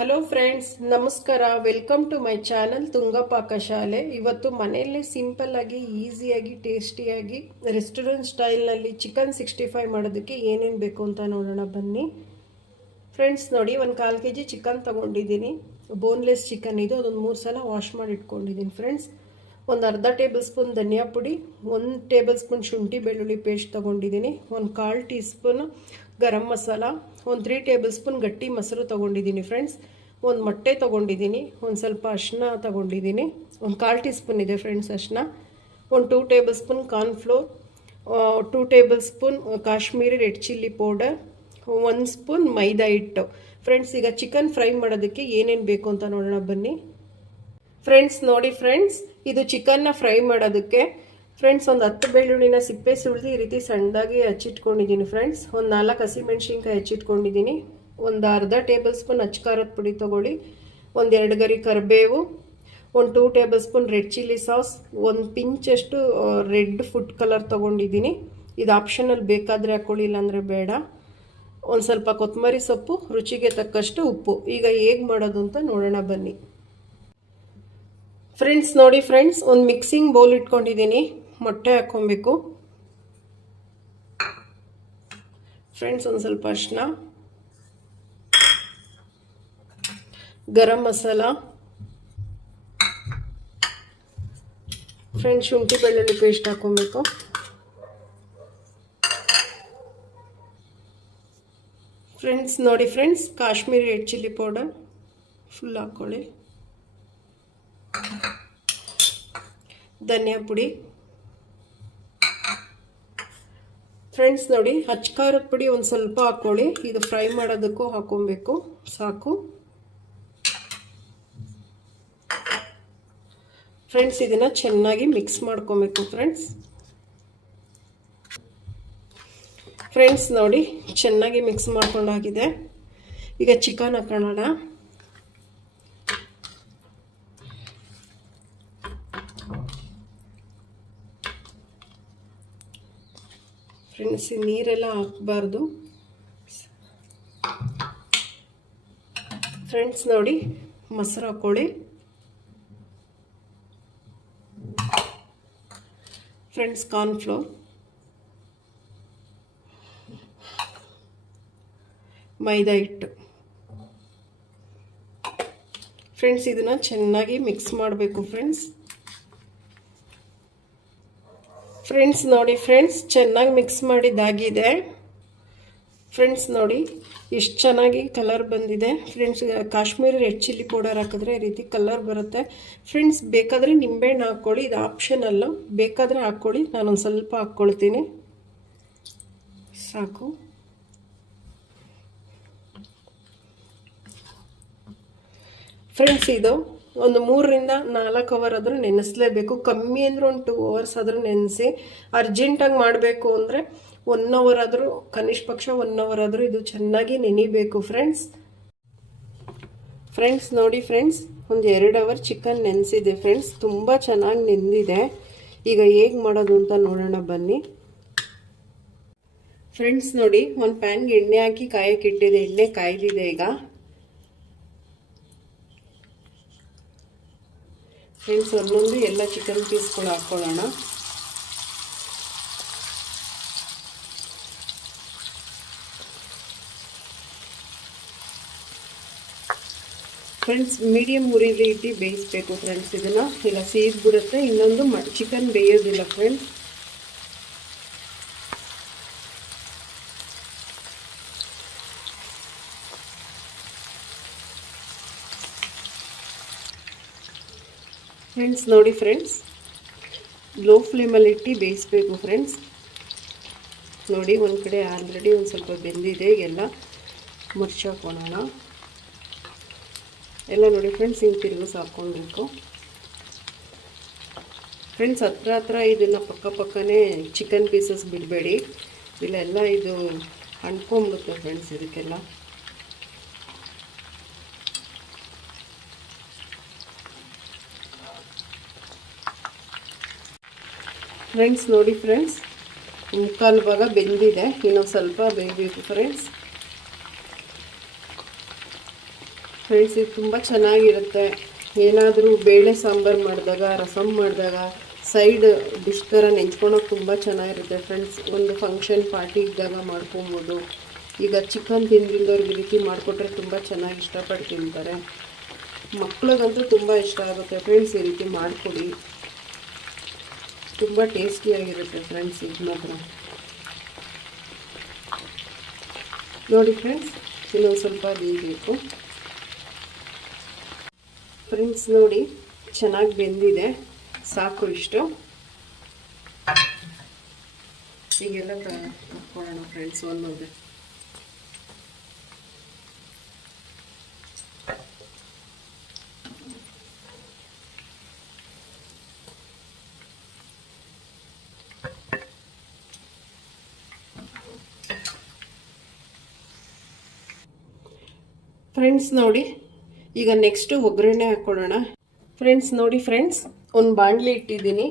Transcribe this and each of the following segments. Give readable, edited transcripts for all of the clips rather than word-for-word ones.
Hello friends, ನಮಸ್ಕಾರ. Welcome to my channel Tunga Pakashale. ಇವತ್ತು ಮನೆಯಲ್ಲೇ ಸಿಂಪಲ್ ಆಗಿ ಈಸಿಯಾಗಿ ಟೇಸ್ಟಿಯಾಗಿ ರೆಸ್ಟೋರೆಂಟ್ ಸ್ಟೈಲ್ನಲ್ಲಿ ಚಿಕನ್ 65 ಮಾಡೋದಕ್ಕೆ ಏನೇನು ಬೇಕು ಅಂತ ನೋಡೋಣ ಬನ್ನಿ ಫ್ರೆಂಡ್ಸ್. ನೋಡಿ, ಒಂದು 1/4 kg ಚಿಕನ್ ತೊಗೊಂಡಿದ್ದೀನಿ. ಬೋನ್ಲೆಸ್ ಚಿಕನ್ ಇದು. ಅದೊಂದು 3 ಸಲ ವಾಶ್ ಮಾಡಿ ಇಟ್ಕೊಂಡಿದ್ದೀನಿ ಫ್ರೆಂಡ್ಸ್. ಒಂದು ಅರ್ಧ ಟೇಬಲ್ ಸ್ಪೂನ್ ಧನಿಯಾ ಪುಡಿ, 1 ಟೇಬಲ್ ಸ್ಪೂನ್ ಶುಂಠಿ ಬೆಳ್ಳುಳ್ಳಿ ಪೇಸ್ಟ್ ತೊಗೊಂಡಿದ್ದೀನಿ, ಒಂದು 1/4 ಟೀ ಸ್ಪೂನ್ ಗರಂ ಮಸಾಲ, ಒಂದು 3 ಟೇಬಲ್ ಸ್ಪೂನ್ ಗಟ್ಟಿ ಮೊಸರು ತೊಗೊಂಡಿದ್ದೀನಿ ಫ್ರೆಂಡ್ಸ್, ಒಂದು ಮೊಟ್ಟೆ ತೊಗೊಂಡಿದ್ದೀನಿ, ಒಂದು ಸ್ವಲ್ಪ ಅರಿಶಿನ ತೊಗೊಂಡಿದ್ದೀನಿ, ಒಂದು 1/4 ಟೀ ಸ್ಪೂನ್ ಇದೆ ಫ್ರೆಂಡ್ಸ್ ಅರಿಶಿನ, ಒಂದು 2 table spoon cornflour, 2 table spoon Kashmiri red chilli powder, 1 spoon maida ಹಿಟ್ಟು ಫ್ರೆಂಡ್ಸ್. ಈಗ ಚಿಕನ್ ಫ್ರೈ ಮಾಡೋದಕ್ಕೆ ಏನೇನು ಬೇಕು ಅಂತ ನೋಡೋಣ ಬನ್ನಿ ಫ್ರೆಂಡ್ಸ್. ನೋಡಿ ಫ್ರೆಂಡ್ಸ್, ಇದು ಚಿಕನ್ನ ಫ್ರೈ ಮಾಡೋದಕ್ಕೆ ಫ್ರೆಂಡ್ಸ್ ಒಂದು 10 ಬೆಳ್ಳುಳ್ಳಿನ ಸಿಪ್ಪೆ ಸುಳಿದು ಈ ರೀತಿ ಸಣ್ಣದಾಗಿ ಹಚ್ಚಿಟ್ಕೊಂಡಿದ್ದೀನಿ ಫ್ರೆಂಡ್ಸ್. ಒಂದು 4 ಹಸಿಮೆಣ್ಸಿನ್ಕಾಯಿ ಹಚ್ಚಿಟ್ಕೊಂಡಿದ್ದೀನಿ, ಒಂದು ಅರ್ಧ ಟೇಬಲ್ ಸ್ಪೂನ್ ಅಚ್ಕಾರದ ಪುಡಿ ತೊಗೊಳ್ಳಿ, ಒಂದು 2 ಗರಿ ಕರಿಬೇವು, ಒಂದು 2 table spoon red chilli sauce, ಒಂದು ಪಿಂಚಷ್ಟು ರೆಡ್ ಫುಡ್ ಕಲರ್ ತೊಗೊಂಡಿದ್ದೀನಿ. ಇದು ಆಪ್ಷನಲ್, ಬೇಕಾದರೆ ಹಾಕ್ಕೊಳ್ಳಿ, ಇಲ್ಲಾಂದರೆ ಬೇಡ. ಒಂದು ಸ್ವಲ್ಪ ಕೊತ್ತಂಬರಿ ಸೊಪ್ಪು, ರುಚಿಗೆ ತಕ್ಕಷ್ಟು ಉಪ್ಪು. ಈಗ ಹೇಗೆ ಮಾಡೋದು ಅಂತ ನೋಡೋಣ ಬನ್ನಿ ಫ್ರೆಂಡ್ಸ್. ನೋಡಿ ಫ್ರೆಂಡ್ಸ್, ಒಂದು ಮಿಕ್ಸಿಂಗ್ ಬೌಲ್ ಇಟ್ಕೊಂಡಿದ್ದೀನಿ. ಮೊಟ್ಟೆ ಹಾಕ್ಕೊಬೇಕು ಫ್ರೆಂಡ್ಸ್, ಒಂದು ಸ್ವಲ್ಪ ಅರಿಶಿನ, ಗರಂ ಮಸಾಲ ಫ್ರೆಂಡ್ಸ್, ಶುಂಠಿ ಬೆಳ್ಳುಳ್ಳಿ ಪೇಸ್ಟ್ ಹಾಕ್ಕೊಬೇಕು ಫ್ರೆಂಡ್ಸ್. ನೋಡಿ friends, Kashmiri red chilli powder full ಹಾಕ್ಕೊಳ್ಳಿ, ಧನಿಯಾ ಪುಡಿ ಫ್ರೆಂಡ್ಸ್. ನೋಡಿ, ಅಚ್ಕಾರದ ಪುಡಿ ಒಂದು ಸ್ವಲ್ಪ ಹಾಕ್ಕೊಳ್ಳಿ, ಇದು ಫ್ರೈ ಮಾಡೋದಕ್ಕೂ ಹಾಕ್ಕೊಬೇಕು, ಸಾಕು ಫ್ರೆಂಡ್ಸ್. ಇದನ್ನು ಚೆನ್ನಾಗಿ ಮಿಕ್ಸ್ ಮಾಡ್ಕೊಬೇಕು ಫ್ರೆಂಡ್ಸ್. ಫ್ರೆಂಡ್ಸ್ ನೋಡಿ, ಚೆನ್ನಾಗಿ ಮಿಕ್ಸ್ ಮಾಡ್ಕೊಂಡಾಗಿದೆ. ಈಗ ಚಿಕನ್ ಹಾಕೋಣ. ಫ್ರೆಂಡ್ಸ್, ನೀರೆಲ್ಲ ಹಾಕಬಾರ್ದು ಫ್ರೆಂಡ್ಸ್. ನೋಡಿ, ಮೊಸರು ಹಾಕ್ಕೊಳ್ಳಿ ಫ್ರೆಂಡ್ಸ್, ಕಾರ್ನ್ಫ್ಲೋರ್, ಮೈದಾ ಹಿಟ್ಟು ಫ್ರೆಂಡ್ಸ್. ಇದನ್ನು ಚೆನ್ನಾಗಿ ಮಿಕ್ಸ್ ಮಾಡಬೇಕು ಫ್ರೆಂಡ್ಸ್. ಫ್ರೆಂಡ್ಸ್ ನೋಡಿ ಫ್ರೆಂಡ್ಸ್, ಚೆನ್ನಾಗಿ ಮಿಕ್ಸ್ ಮಾಡಿದ್ದಾಗಿದೆ ಫ್ರೆಂಡ್ಸ್. ನೋಡಿ ಎಷ್ಟು ಚೆನ್ನಾಗಿ ಕಲರ್ ಬಂದಿದೆ friends. Kashmiri red chilli powder ಹಾಕಿದ್ರೆ ಈ ರೀತಿ ಕಲರ್ ಬರುತ್ತೆ ಫ್ರೆಂಡ್ಸ್. ಬೇಕಾದರೆ ನಿಂಬೆಹಣ್ಣು ಹಾಕ್ಕೊಳ್ಳಿ, ಇದು ಆಪ್ಷನಲ್ಲು, ಬೇಕಾದರೆ ಹಾಕ್ಕೊಳ್ಳಿ. ನಾನೊಂದು ಸ್ವಲ್ಪ ಹಾಕ್ಕೊಳ್ತೀನಿ, ಸಾಕು ಫ್ರೆಂಡ್ಸ್. ಇದು ಒಂದು 3 ರಿಂದ 4 ಅವರ್ ಆದರೂ ನೆನೆಸಲೇಬೇಕು. ಕಮ್ಮಿ ಅಂದರೆ ಒಂದು 2 ಅವರ್ಸ್ ಆದರೂ ನೆನೆಸಿ. ಅರ್ಜೆಂಟಾಗಿ ಮಾಡಬೇಕು ಅಂದರೆ 1 ಅವರ್ ಆದರೂ, ಕನಿಷ್ಠ ಪಕ್ಷ 1 ಅವರ್ ಆದರೂ ಇದು ಚೆನ್ನಾಗಿ ನೆನಿಬೇಕು ಫ್ರೆಂಡ್ಸ್. ಫ್ರೆಂಡ್ಸ್ ನೋಡಿ ಫ್ರೆಂಡ್ಸ್, ಒಂದು 2 ಅವರ್ ಚಿಕನ್ ನೆನೆಸಿದೆ ಫ್ರೆಂಡ್ಸ್. ತುಂಬ ಚೆನ್ನಾಗಿ ನೆಂದಿದೆ. ಈಗ ಹೇಗೆ ಮಾಡೋದು ಅಂತ ನೋಡೋಣ ಬನ್ನಿ ಫ್ರೆಂಡ್ಸ್. ನೋಡಿ, ಒಂದು ಪ್ಯಾನ್ಗೆ ಎಣ್ಣೆ ಹಾಕಿ ಕಾಯಕ್ಕೆ ಇಟ್ಟಿದೆ. ಎಣ್ಣೆ ಕಾಯ್ದಿದೆ. ಈಗ ಫ್ರೆಂಡ್ಸ್, ಒಂದೊಂದು ಎಲ್ಲ ಚಿಕನ್ ಪೀಸ್ಗಳು ಹಾಕ್ಕೊಳ್ಳೋಣ. ಫ್ರೆಂಡ್ಸ್, ಮೀಡಿಯಮ್ ಉರಿಲಿ ಇಟ್ಟು ಬೇಯಿಸಬೇಕು ಫ್ರೆಂಡ್ಸ್. ಇದನ್ನು ಇಲ್ಲ ಸೀದ್ಬಿಡುತ್ತೆ. ಇನ್ನೊಂದು ಚಿಕನ್ ಬೇಯೋದಿಲ್ಲ ಫ್ರೆಂಡ್ಸ್. ಫ್ರೆಂಡ್ಸ್ ನೋಡಿ ಫ್ರೆಂಡ್ಸ್, ಲೋ ಫ್ಲೇಮಲ್ಲಿ ಇಟ್ಟು ಬೇಯಿಸಬೇಕು ಫ್ರೆಂಡ್ಸ್. ನೋಡಿ, ಒಂದು ಕಡೆ ಆಲ್ರೆಡಿ ಒಂದು ಸ್ವಲ್ಪ ಬೆಂದಿದೆ. ಎಲ್ಲ ಮುರ್ಚಿ ಹಾಕೋಣ. ಎಲ್ಲ ನೋಡಿ ಫ್ರೆಂಡ್ಸ್, ಹಿಂಗೆ ತಿರುಗಿಸಿ ಹಾಕ್ಕೊಳ್ಬೇಕು ಫ್ರೆಂಡ್ಸ್. ಹತ್ರ ಇದನ್ನು ಪಕ್ಕನೇ ಚಿಕನ್ ಪೀಸಸ್ ಬಿಡಬೇಡಿ, ಇಲ್ಲೆಲ್ಲ ಇದು ಅಂಟ್ಕೊಂಬಿಡುತ್ತೆ ಫ್ರೆಂಡ್ಸ್ ಇದಕ್ಕೆಲ್ಲ. ಫ್ರೆಂಡ್ಸ್ ನೋಡಿ ಫ್ರೆಂಡ್ಸ್, ಮುಕ್ಕಾಲು ಭಾಗ ಬೆಂದಿದೆ, ಇನ್ನೊಂದು ಸ್ವಲ್ಪ ಬೇಯಬೇಕು ಫ್ರೆಂಡ್ಸ್. ಫ್ರೆಂಡ್ಸ್ ಇದು ತುಂಬ ಚೆನ್ನಾಗಿರುತ್ತೆ. ಏನಾದರೂ ಬೇಳೆ ಸಾಂಬಾರು ಮಾಡಿದಾಗ, ರಸಮ್ ಮಾಡಿದಾಗ ಸೈಡ್ ಡಿಶ್ ಥರ ನೆಂಚ್ಕೊಳೋಕೆ ತುಂಬ ಚೆನ್ನಾಗಿರುತ್ತೆ ಫ್ರೆಂಡ್ಸ್. ಒಂದು ಫಂಕ್ಷನ್ ಪಾರ್ಟಿ ಇದ್ದಾಗ ಮಾಡ್ಕೊಬೋದು. ಈಗ ಚಿಕನ್ ತಿಂದಿದ್ದವ್ರಿಗೆ ಈ ರೀತಿ ಮಾಡಿಕೊಟ್ರೆ ತುಂಬ ಚೆನ್ನಾಗಿ ಇಷ್ಟಪಟ್ಟು ತಿಂತಾರೆ. ಮಕ್ಳಿಗಂತೂ ತುಂಬ ಇಷ್ಟ ಆಗುತ್ತೆ ಫ್ರೆಂಡ್ಸ್. ಈ ರೀತಿ ಮಾಡಿಕೊಡಿ, ತುಂಬ ಟೇಸ್ಟಿಯಾಗಿರುತ್ತೆ ಫ್ರೆಂಡ್ಸ್. ಇದು ಮಾತ್ರ ನೋಡಿ ಫ್ರೆಂಡ್ಸ್, ಇನ್ನೊಂದು ಸ್ವಲ್ಪ ಬೇಯಬೇಕು ಫ್ರೆಂಡ್ಸ್. ನೋಡಿ ಚೆನ್ನಾಗಿ ಬೆಂದಿದೆ, ಸಾಕು ಇಷ್ಟು. ಈಗೆಲ್ಲ ಹಾಕ್ಕೊಳ್ಳೋಣ ಫ್ರೆಂಡ್ಸ್ ಒಂದೊಂದೇ. ಫ್ರೆಂಡ್ಸ್ ನೋಡಿ, ಈಗ ನೆಕ್ಸ್ಟು ಒಗ್ಗರಣೆ ಹಾಕ್ಕೊಳ್ಳೋಣ ಫ್ರೆಂಡ್ಸ್. ನೋಡಿ ಫ್ರೆಂಡ್ಸ್, ಒಂದು ಬಾಣಲಿ ಇಟ್ಟಿದ್ದೀನಿ.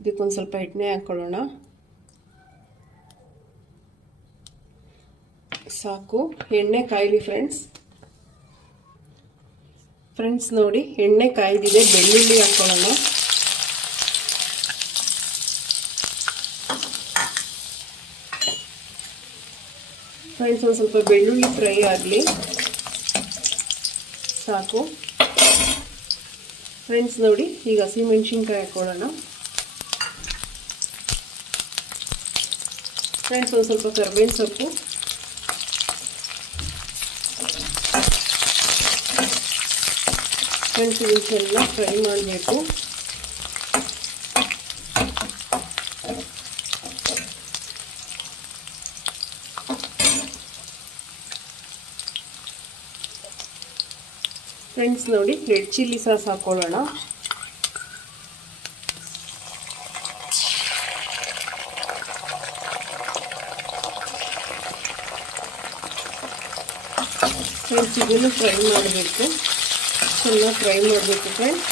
ಇದಕ್ಕೊಂದು ಸ್ವಲ್ಪ ಎಣ್ಣೆ ಹಾಕ್ಕೊಳ್ಳೋಣ, ಸಾಕು. ಎಣ್ಣೆ ಕಾಯಲಿ ಫ್ರೆಂಡ್ಸ್. ಫ್ರೆಂಡ್ಸ್ ನೋಡಿ, ಎಣ್ಣೆ ಕಾಯ್ದಿದೆ. ಬೆಳ್ಳುಳ್ಳಿ ಹಾಕ್ಕೊಳ್ಳೋಣ. ಫ್ರೆಂಡ್ಸ್ ಒಂದು ಸ್ವಲ್ಪ ಬೆಳ್ಳುಳ್ಳಿ ಫ್ರೈ ಆಗಲಿ, ಸಾಕು. ಫ್ರೆಂಡ್ಸ್ ನೋಡಿ, ಈಗ ಹಸಿಮೆಣಸಿನ್ಕಾಯಿ ಹಾಕ್ಕೊಳ್ಳೋಣ. ಫ್ರೆಂಡ್ಸ್ ಒಂದು ಸ್ವಲ್ಪ ಕರಿಬೇವಿನ ಸೊಪ್ಪು. ಫ್ರೆಂಡ್ಸ್ ಇದನ್ನೆಲ್ಲ ಫ್ರೈ ಮಾಡಬೇಕು. ಫ್ರೆಂಡ್ಸ್ ನೋಡಿ, ರೆಡ್ ಚಿಲ್ಲಿ ಸಾಸ್ ಹಾಕ್ಕೊಳ್ಳೋಣ. ಫ್ರೆಂಡ್ಸ್ ಇದನ್ನು ಫ್ರೈ ಮಾಡಬೇಕು, ಚೆನ್ನಾಗಿ ಫ್ರೈ ಮಾಡಬೇಕು ಫ್ರೆಂಡ್ಸ್.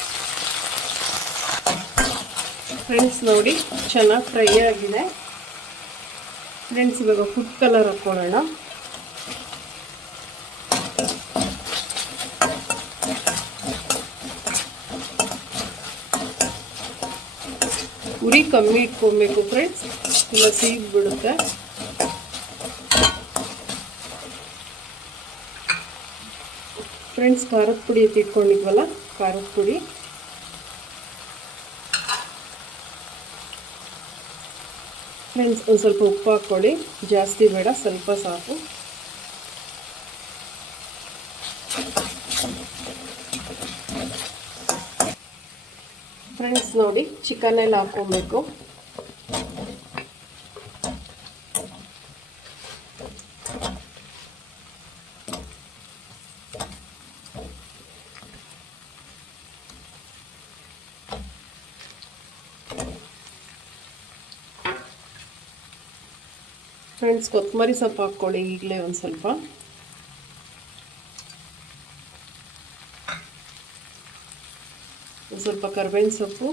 ಫ್ರೆಂಡ್ಸ್ ನೋಡಿ, ಚೆನ್ನಾಗಿ ಫ್ರೈ ಆಗಿದೆ. ಫ್ರೆಂಡ್ಸ್ ಇವಾಗ ಫುಡ್ ಕಲರ್ ಹಾಕ್ಕೊಳ್ಳೋಣ. ಉರಿ ಕಮ್ಮಿ ಇಟ್ಕೊಬೇಕು ಫ್ರೆಂಡ್ಸ್, ಇಲ್ಲ ಸೀದ್ ಬಿಡುತ್ತೆ. ಫ್ರೆಂಡ್ಸ್ ಖಾರದ ಪುಡಿ ಇಟ್ಕೊಂಡಿದ್ವಲ್ಲ, ಖಾರದ ಪುಡಿ. ಫ್ರೆಂಡ್ಸ್ ಒಂದು ಸ್ವಲ್ಪ ಉಪ್ಪು ಹಾಕ್ಕೊಳ್ಳಿ, ಜಾಸ್ತಿ ಬೇಡ, ಸ್ವಲ್ಪ ಸಾಕು. ಫ್ರೆಂಡ್ಸ್ ನೋಡಿ, ಚಿಕನ್ ಎಲ್ಲ ಹಾಕ್ಕೊಬೇಕು. ಫ್ರೆಂಡ್ಸ್ ಕೊತ್ತಂಬರಿ ಸೊಪ್ಪು ಹಾಕ್ಕೊಳ್ಳಿ ಈಗಲೇ ಒಂದು ಸ್ವಲ್ಪ. ಒಂದು ಸ್ವಲ್ಪ ಕರಿಬೇವಿನ ಸೊಪ್ಪು.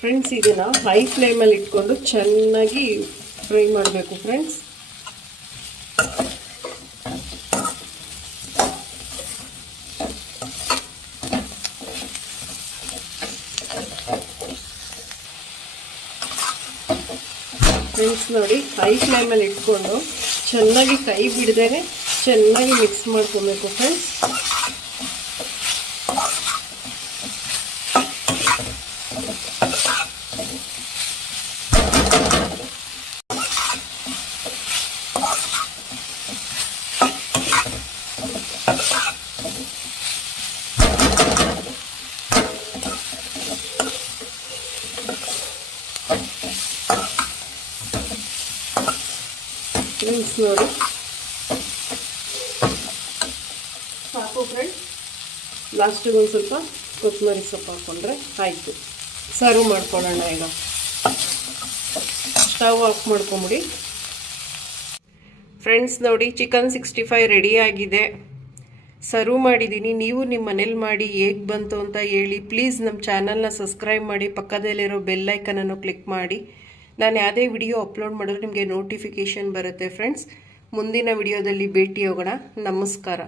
ಫ್ರೆಂಡ್ಸ್ ಇದನ್ನು ಹೈ ಫ್ಲೇಮಲ್ಲಿ ಇಟ್ಕೊಂಡು ಚೆನ್ನಾಗಿ ಫ್ರೈ ಮಾಡಬೇಕು ಫ್ರೆಂಡ್ಸ್. ಫ್ರೆಂಡ್ಸ್ ನೋಡಿ, ಹೈ ಫ್ಲೇಮಲ್ಲಿ ಇಟ್ಕೊಂಡು ಚೆನ್ನಾಗಿ ಕೈ ಬಿಡದೇನೆ ಚೆನ್ನಾಗಿ ಮಿಕ್ಸ್ ಮಾಡ್ಕೊಬೇಕು ಫ್ರೆಂಡ್ಸ್. ಫ್ರೆಂಡ್ಸ್ ನೋಡಿ ಸಾಕು ಫ್ರೆಂಡ್ಸ್. ಲಾಸ್ಟಿಗೆ ಒಂದು ಸ್ವಲ್ಪ ಕೊತ್ತಂಬರಿ ಸೊಪ್ಪು ಹಾಕ್ಕೊಂಡ್ರೆ ಆಯಿತು. ಸರ್ವ್ ಮಾಡ್ಕೊಳ್ಳೋಣ. ಈಗ ಸ್ಟವ್ ಆಫ್ ಮಾಡ್ಕೊಂಬಿಡಿ. ಫ್ರೆಂಡ್ಸ್ ನೋಡಿ, ಚಿಕನ್ 65 ರೆಡಿಯಾಗಿದೆ. ಸರ್ವ್ ಮಾಡಿದ್ದೀನಿ. ನೀವು ನಿಮ್ಮ ಮನೇಲಿ ಮಾಡಿ ಹೇಗೆ ಬಂತು ಅಂತ ಹೇಳಿ. ಪ್ಲೀಸ್ ನಮ್ಮ ಚಾನಲ್ನ ಸಬ್ಸ್ಕ್ರೈಬ್ ಮಾಡಿ, ಪಕ್ಕದಲ್ಲಿರೋ ಬೆಲ್ಲೈಕನನ್ನು ಕ್ಲಿಕ್ ಮಾಡಿ. ನಾನು ಯಾವುದೇ ವಿಡಿಯೋ ಅಪ್ಲೋಡ್ ಮಾಡಿದ್ರೆ ನಿಮಗೆ ನೋಟಿಫಿಕೇಷನ್ ಬರುತ್ತೆ ಫ್ರೆಂಡ್ಸ್. ಮುಂದಿನ ವಿಡಿಯೋದಲ್ಲಿ ಭೇಟಿಯಾಗೋಣ. ನಮಸ್ಕಾರ.